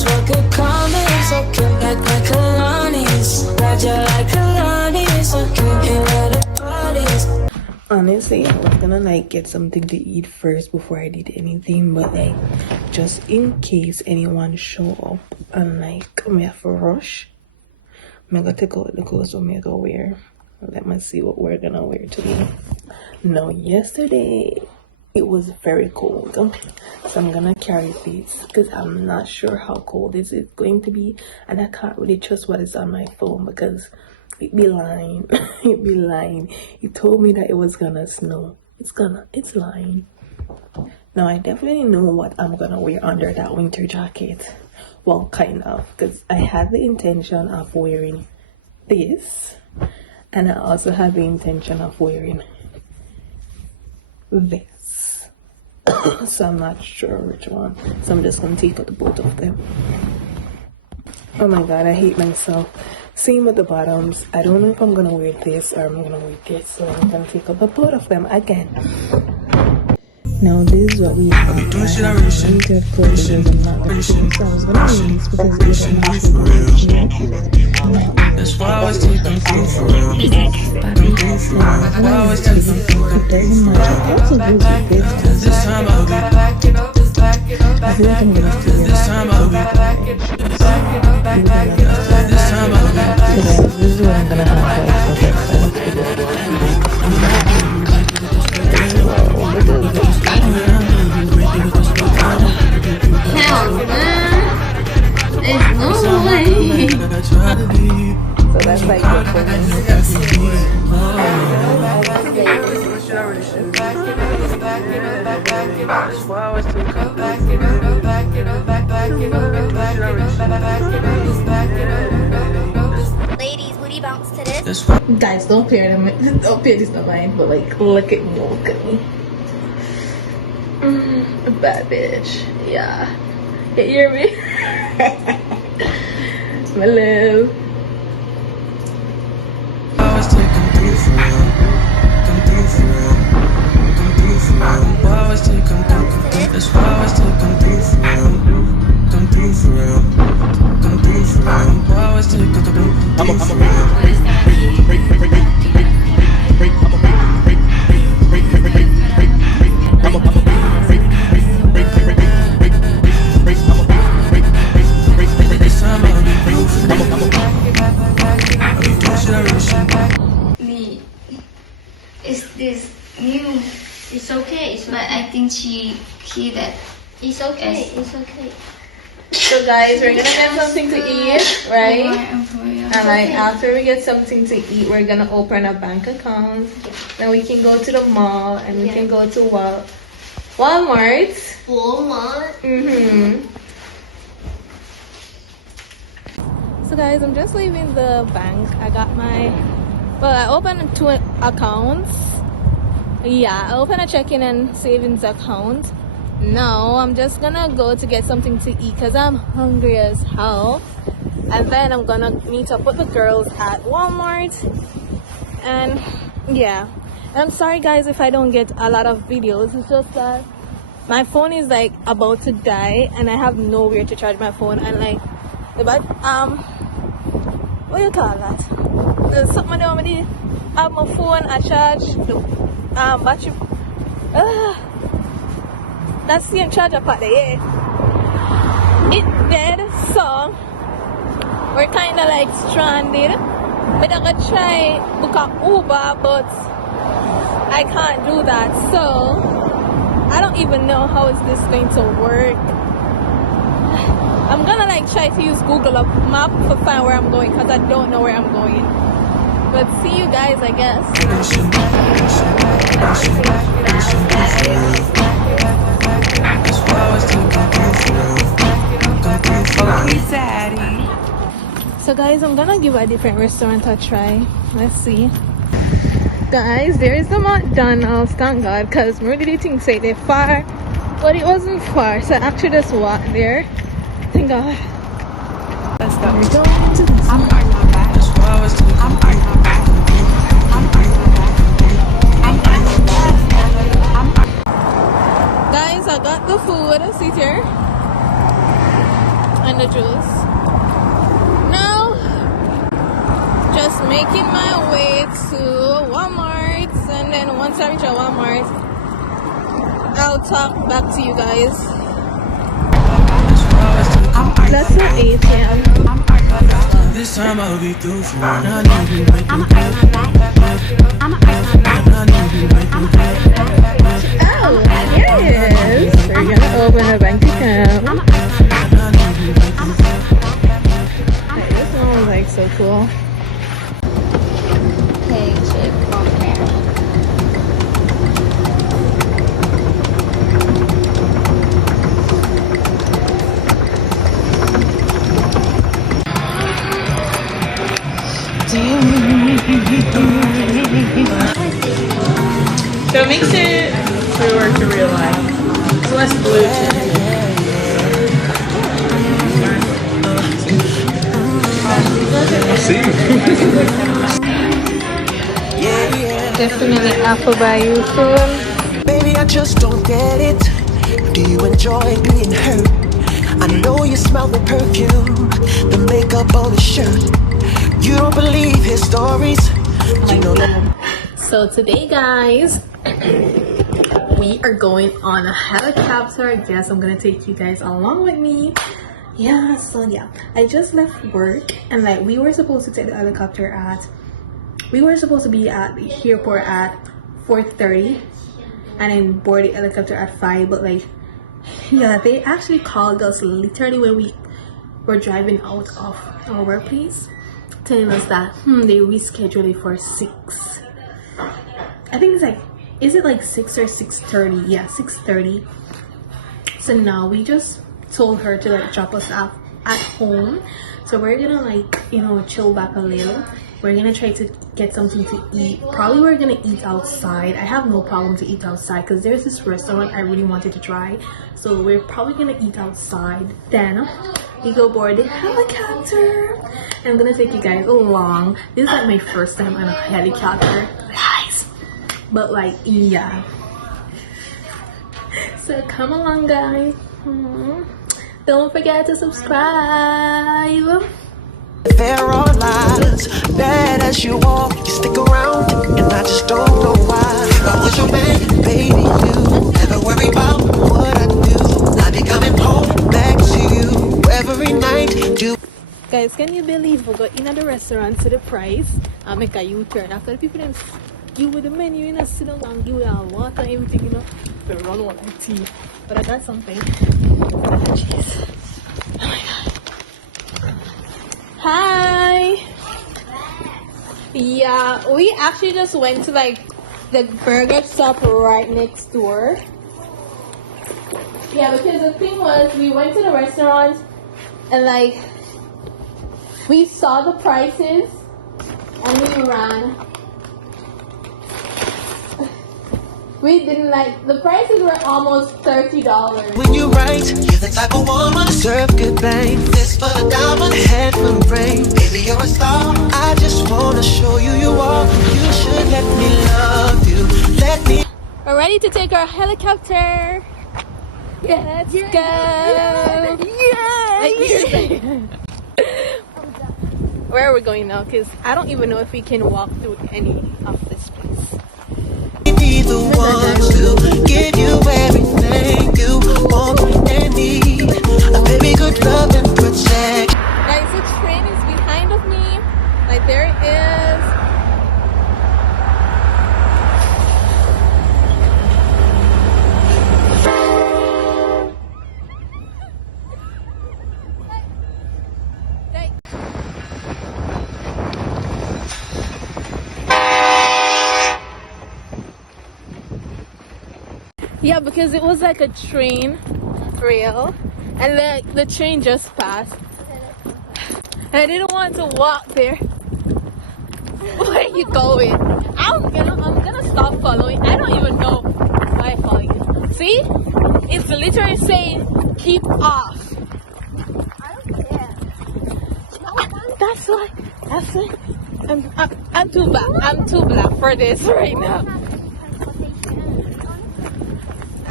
That's what could come in. So cute like Kalani's. Glad you like Kalani's. So cute, ain't let it parties. Honestly, I was gonna like get something to eat first before I did anything, but like just in case anyone show up and like me have to rush, I'm gonna take out the clothes I'm gonna wear. Let me see what we're gonna wear today. Now yesterday it was very cold, so I'm gonna carry this because I'm not sure how cold this is going to be, and I can't really trust what is on my phone because it be lying. It be lying. It told me that it was gonna snow. It's lying. Now I definitely know what I'm gonna wear under that winter jacket. Well, kind of, because I had the intention of wearing this, and I also had the intention of wearing this. So I'm not sure which one. So I'm just gonna take out the both of them. Oh my god, I hate myself. Same with the bottoms. I don't know if I'm gonna wear this or I'm gonna wear this, so I'm gonna take out the both of them again. Now this is what we have. I need to put this in the not the shoes. So I was gonna use this because it was That's why I was taking through for real. it doesn't matter. Also goes with this. This time I'll be. I feel like I'm gonna feel This time I'll be. This time I'll be. so this is what I'm gonna have like for breakfast. Hell, man. There's no way. So that's like good for me. That's why I was taking Ladies, would you bounce to this? That's why. Guys, don't pair them. Don't pair this to mine, but like, look at me, look at me. Bad bitch. Yeah. You hear me? My love. I was taking through for real. Come through for real. Come through for real. Why I was taking through. That's why I was taking through for real. Come through for real. Come through for real. Why I was taking through for real. This time I'll be through for real. I'll be doing shit I really shouldn't. Me. Is this new? It's okay. But I think she that. It's okay. It's okay. So guys, we're gonna get something to eat, right? And like after we get something to eat, we're gonna open a bank account. Then we can go to the mall and we can go to Walmart. So guys, I'm just leaving the bank. I got I opened 2 accounts. Yeah, I opened a checking and savings account. Now I'm just gonna go to get something to eat because I'm hungry as hell. And then I'm gonna meet up with the girls at Walmart. And yeah, and I'm sorry guys if I don't get a lot of videos. It's just that my phone is like about to die and I have nowhere to charge my phone. And like what do you call that? There's something I don't really have my phone. I charge the battery. That's the charger part there. It dead, so we're kind of like stranded. But I'm gonna try book an Uber, but I can't do that. So I don't even know how is this going to work. I'm gonna like try to use Google Map to find where I'm going because I don't know where I'm going. But see you guys, I guess. So guys, I'm gonna give a different restaurant a try. Let's see. Guys, there is the McDonald's, thank God, because really did think say they're far, but it wasn't far, so I actually just walked there. Thank God. Let's go. We're going to this. That's why I was taking Guys, I got the food. See here. and the juice. Now, just making my way to Walmart, and then once I reach Walmart, I'll talk back to you guys. That's the ATM. This time I'll be through for one. I know you make me Oh, yes. We're gonna open a bank account. This one like so cool. Hey, chip from there. So it makes it truer to real life. It's less blue Definitely apple bayou soon. Baby, I just don't get it. Do you enjoy being hurt? I know you smell the perfume, the makeup on his shirt. You don't believe his stories. You know that. So today, guys, we are going on a helicopter. Yes, I'm gonna take you guys along with me. Yeah, so yeah, I just left work and like we were supposed to take the helicopter we were supposed to be at the airport at 4:30 and then board the helicopter at 5, but like, yeah, they actually called us literally when we were driving out of our workplace, telling us that they rescheduled it for 6. I think it's like, is it like 6 or 6:30? Yeah, 6:30. So now we just told her to like drop us off at home, so we're gonna like, you know, chill back a little. We're gonna try to get something to eat. Probably we're gonna eat outside. I have no problem to eat outside because there's this restaurant I really wanted to try, so we're probably gonna eat outside. Then we go board the helicopter and I'm gonna take you guys along. This is like my first time on a helicopter, guys, but like, yeah, so come along, guys. Don't forget to subscribe. There are lies that as you walk, you stick around, and I just don't know why. If I was your man, baby, you never worry about what I do. I'd be coming home back to you every night. Guys, can you believe we got in at the restaurant to the price and make a U-turn after the people them give with the menu, you know, sit down and give all water and everything, you know, to run one like tea. But I got something. Jeez. Oh my god. Hi. Yeah, we actually just went to like the burger shop right next door. Yeah, because the thing was, we went to the restaurant and like we saw the prices and we ran. We didn't like, the prices were almost $30. When you right, you're the type of woman to serve good bang. This for the diamond, head for the brain. Baby, you're a star. I just wanna show you you are. You should let me love you. Let me. We're ready to take our helicopter. Let's go. Yeah. Where are we going now? Because I don't even know if we can walk through any of this place. Be the one to give you everything you want and need. A very good love and protect. Guys, the train is behind of me. Like, there it is. Yeah, because it was like a train rail and the train just passed. And I didn't want to walk there. Where are you going? I'm gonna stop following. I don't even know why I follow you. See? It's literally saying keep off. I don't care. That's why I'm too black for this right now.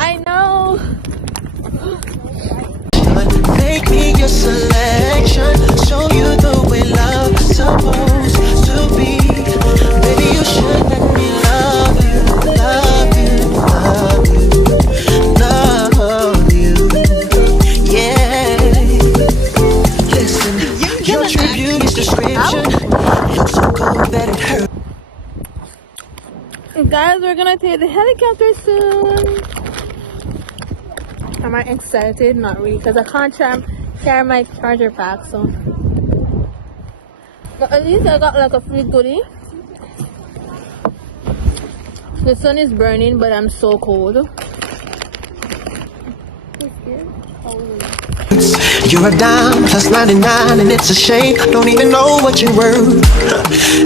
I know. Make me your celebrity. supposed to be. Baby, you should let me love you, love you, love you, yeah. Listen, your true beauty's description looks so good that it hurts. Guys, we're gonna take the helicopter soon. Am I excited? Not really, because I can't carry my charger pack, so. But at least I got like a free goodie. The sun is burning, but I'm so cold. You're a dime plus 99 and it's a shame, don't even know what you're worth.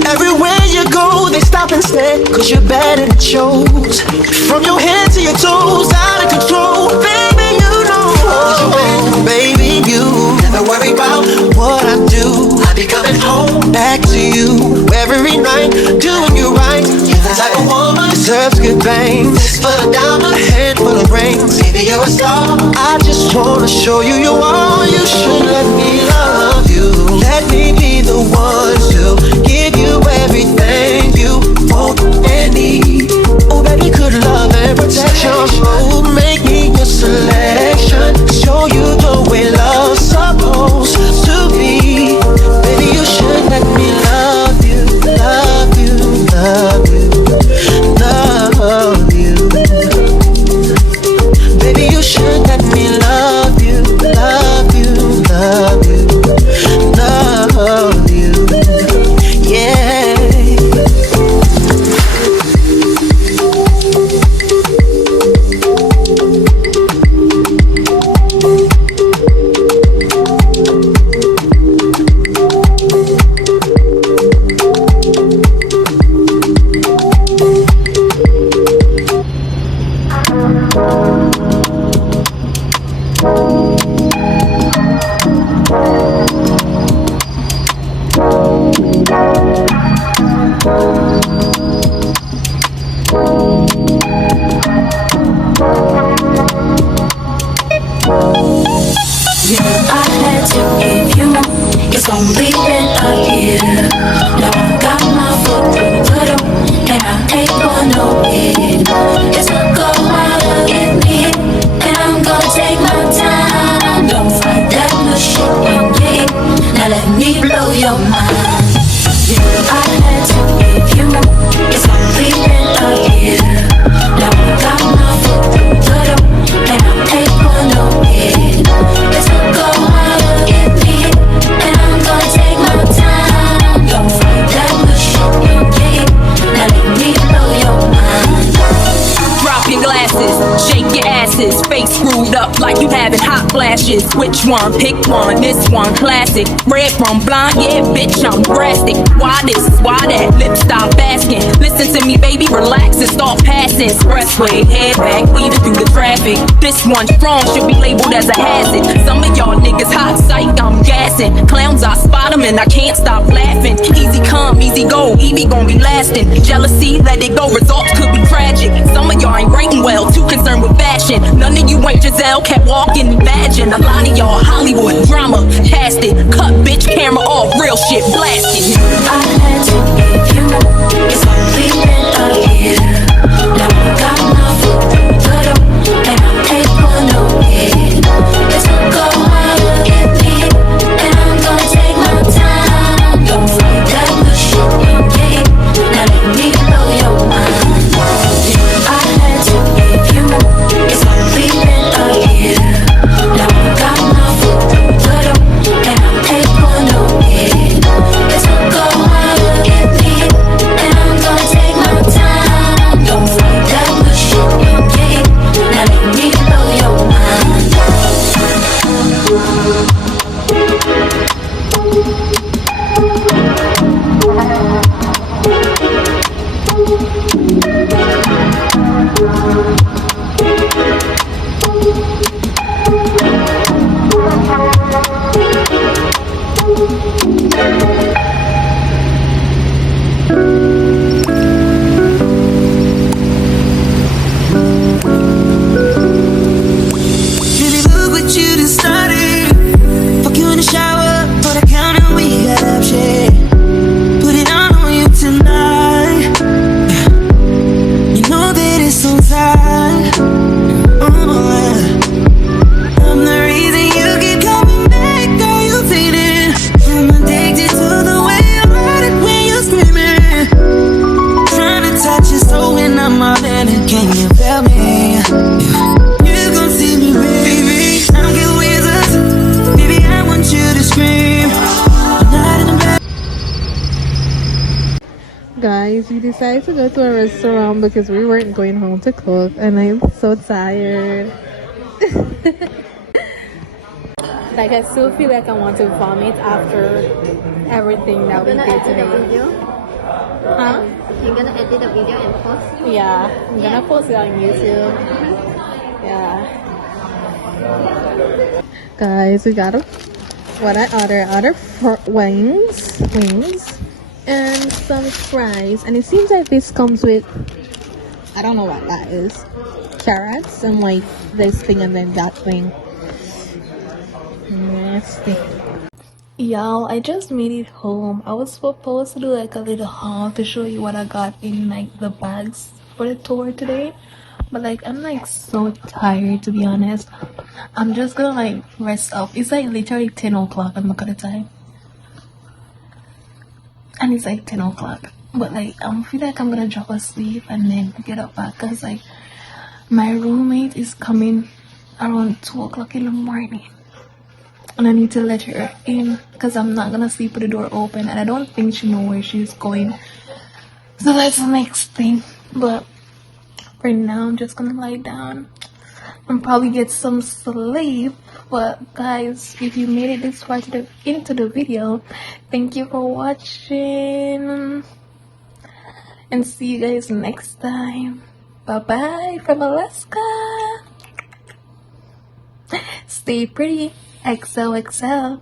Everywhere you go, they stop and stare, cause you're bad and it shows. From your head to your toes, out of control. Baby, you know what you want. Baby, you never worry about what I do. I be coming home back to you every night, doing you right. You're the type of woman deserves good things. Fistful of diamonds, a handful of rings. Baby, you're a star. I just wanna show you you are. You should let me love you. Let me be the one to give you everything you want and need. Oh, baby, good love and protection. Oh, make me your selection. Show you the way love's supposed to be. Baby, you should let me love you, love you, love you, love you. Baby, you should let me love you, love you, love you, love you, yeah. Which one? Pick one. This one classic. Red from blind, yeah, bitch, I'm drastic. Why this? Why that? Lip stop asking. Listen to me, baby, relax and start passing. Expressway, head back, weaving through the traffic. This one strong should be labeled as a hazard. Some of y'all niggas hot psych, I'm gassing. Clowns, I spot them and I can't stop laughing. Easy come, easy go, Evie gon' be lasting. Jealousy, let it go, results could be tragic. Some of y'all ain't writing well, too concerned with fashion. None of you ain't Giselle, can't walk and imagine. A lot of y'all Hollywood drama, cast it. Cut bitch camera off, real shit blasted. I had to give you more. It's only been a year. Now I got my foot put up and I ain't going nowhere. It's a go hard to get me, and I'm gonna take my time. Don't fight that bullshit you gave. Now let me blow your mind. I had to give you more. It's only been a year. Now I got my foot put up and I ain't going nowhere. It's so tired. I'm the reason you keep coming back. Are you feeling? I'm addicted to the way you ride it when you're screaming. Trying to touch your soul when I'm all in it. Can you feel me? You gon' see me, baby. I don't care where's us. Baby, I want you to scream. I'm not in the back. Guys, we decided to go to a restaurant because we weren't going home to cook, and I'm so tired. Like, I still feel like I want to vomit after everything that we did today. Huh? You're gonna edit the video and post? Yeah, I'm gonna post it on YouTube. Yeah. Guys, we got what I ordered wings and some fries, and it seems like this comes with, I don't know what that is, carrots and like this thing and then that thing. Nasty. Y'all, I just made it home. I was supposed to do like a little haul to show you what I got in like the bags for the tour today, but like I'm like so tired, to be honest. I'm just gonna like rest up. It's like literally 10 o'clock and look at the time, and it's like 10 o'clock, but like I feel like I'm gonna drop asleep and then get up back because like my roommate is coming around 2 o'clock in the morning, and I need to let her in because I'm not gonna sleep with the door open, and I don't think she knows where she's going. So that's the next thing. But for now, I'm just gonna lie down and probably get some sleep. But guys, if you made it this far into the video, thank you for watching, and see you guys next time. Bye bye from Alaska. Stay pretty. XOXO.